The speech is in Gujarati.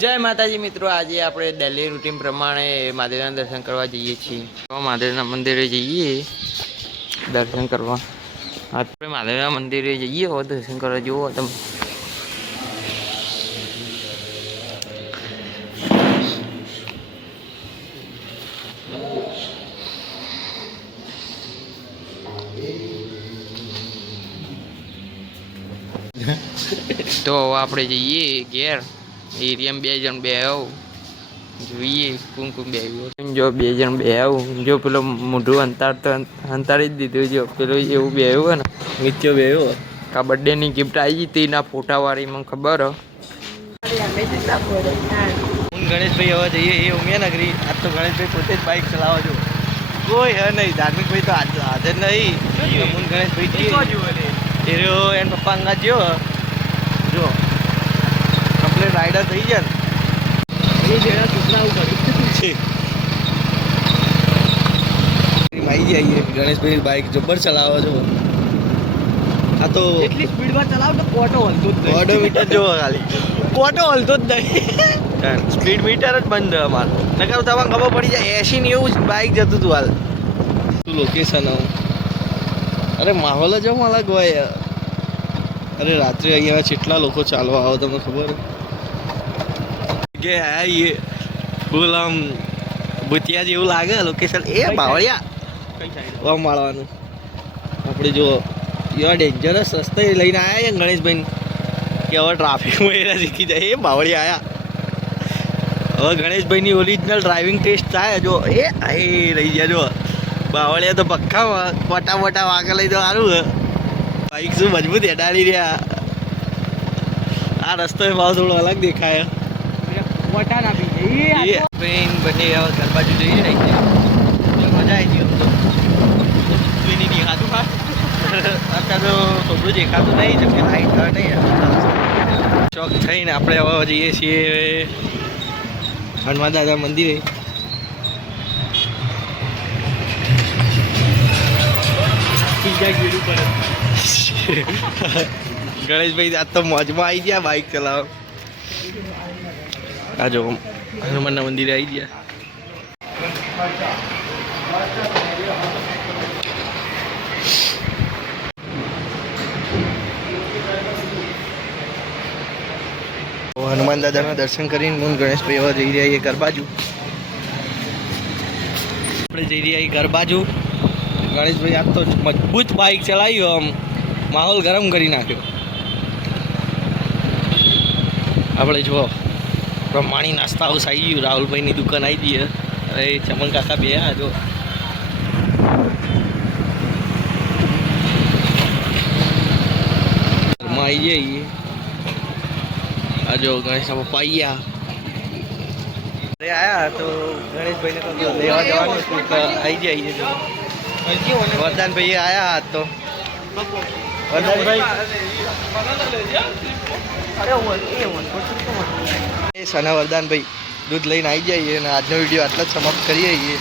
જય માતાજી મિત્રો, આજે આપણે ડેલી રૂટીન પ્રમાણે મહાદેવના દર્શન કરવા જઈએ છીએ. મહાદેવના મંદિરે જઈએ દર્શન કરવા. આપણે મહાદેવના મંદિરે જઈએ હો દર્શન કરવા. જુઓ તમે તો આપણે જઈએ ઘેર. એરિયામાં 2 જણ બે આવું જોઈએ કુમકુમ બે આવ્યું. જો 2 જણ બે આવું. જો પેલો મોઢું અંતાડી જ દીધું. જો પેલો એવું બે આવ્યું ને નીચે બે આવ્યો. કા બર્થડેની ગિફ્ટ આવી હતી ના ફોટાવાળી મને ખબર હો. ગણેશભાઈ હવે જઈએ એ ઉમિયાનગરી. આજ તો ગણેશભાઈ પોતે જ બાઇક ચલાવવા જો કોઈ હે નહીં. ધાર્મિક ભાઈ તો હાજર નહીં. ગણેશભાઈ એ રહ્યો એન પપ્પા અંગા જ્યો જો કમ્પ્લેટ રાઈડર થઈ જાય ને એ જેના છોકરાઓ કર્યું આવી જઈએ. ગણેશભાઈ બાઇક જબ્બર ચલાવો છો. આ તો એટલી સ્પીડમાં ચલાવો તો કોટો હલતો જ નહીં. ઓડોમીટર જોવો ખાલી કોટો હલતો જ નહીં. સ્પીડ મીટર જ બંધ અમારે. નકર તમને ખબર પડી જાય 80 ને એવું જ બાઇક જતું હતું હાલ. લોકેશન અરે માહોલ જ આમ અલગ હોય. અરે રાત્રે અહીંયા કેટલા લોકો ચાલવા આવો તમને ખબર કે એ બોલ આમ ભૂતિયા જેવું લાગે લોકેશન. એ બાવળિયા આમ માળવાનું આપણે જો એવા ડેન્જરસ રસ્તે લઈને આવ્યા છે ગણેશભાઈ કે હવે ટ્રાફિકમાં એના શીખી જાય. એ બાવળિયા આવ્યા. હવે ગણેશભાઈની ઓરિજિનલ ડ્રાઇવિંગ ટેસ્ટ થાય. જો એ રહી ગયા જો બાવળિયા તો પક્કા મોટા મોટા વાંકા લઈ તો સારું હે. બાઈક શું મજબૂત એડાડી રહ્યા. આ રસ્તો ભાવ થોડો અલગ દેખાય. બની ઘર બાજુ જઈ રહી છે. મજા આવી ગઈ. નહીં દેખાતું હા અત્યારે તો થોડું દેખાતું નહીં છે. લાઈટ નહીં ચોક થઈને આપણે હવે જઈએ છીએ હનુમાન દાદા મંદિરે. ગણેશભાઈ આજ તો મોજમાં આવી ગયા બાઇક ચલાવો. આ જો હનુમાનના મંદિરે આવી ગયા. હનુમાન દાદાના દર્શન કરીને હું ગણેશભાઈ હવે જઈ રહ્યા છીએ ઘર બાજુ. આપણે જઈ રહ્યા છીએ ઘર બાજુ. ગણેશભાઈ આજ તો મજબૂત બાઇક ચલાવ્યો. આમ માહોલ ગરમ કરી નાખ્યો. આપણે જુઓ પ્રમાણી નાસ્તા હાઉસ આવી ગયું. રાહુલભાઈની દુકાન આવી ગઈ. અરે ચમન કાકા બે આ જો ઘરમાં આવી જઈએ. આ જો ગણેશના પપ્પા આવ્યા. અરે આવ્યા તો ગણેશભાઈને તો લેવા જવાનું આવી જઈએ. વરદાનભાઈ આવ્યા આજ તો. વરદાનભાઈ સના વરદાનભાઈ દૂધ લઈને આવી જઈએ અને આજનો વિડીયો આટલા જ સમાપ્ત કરીએ છીએ.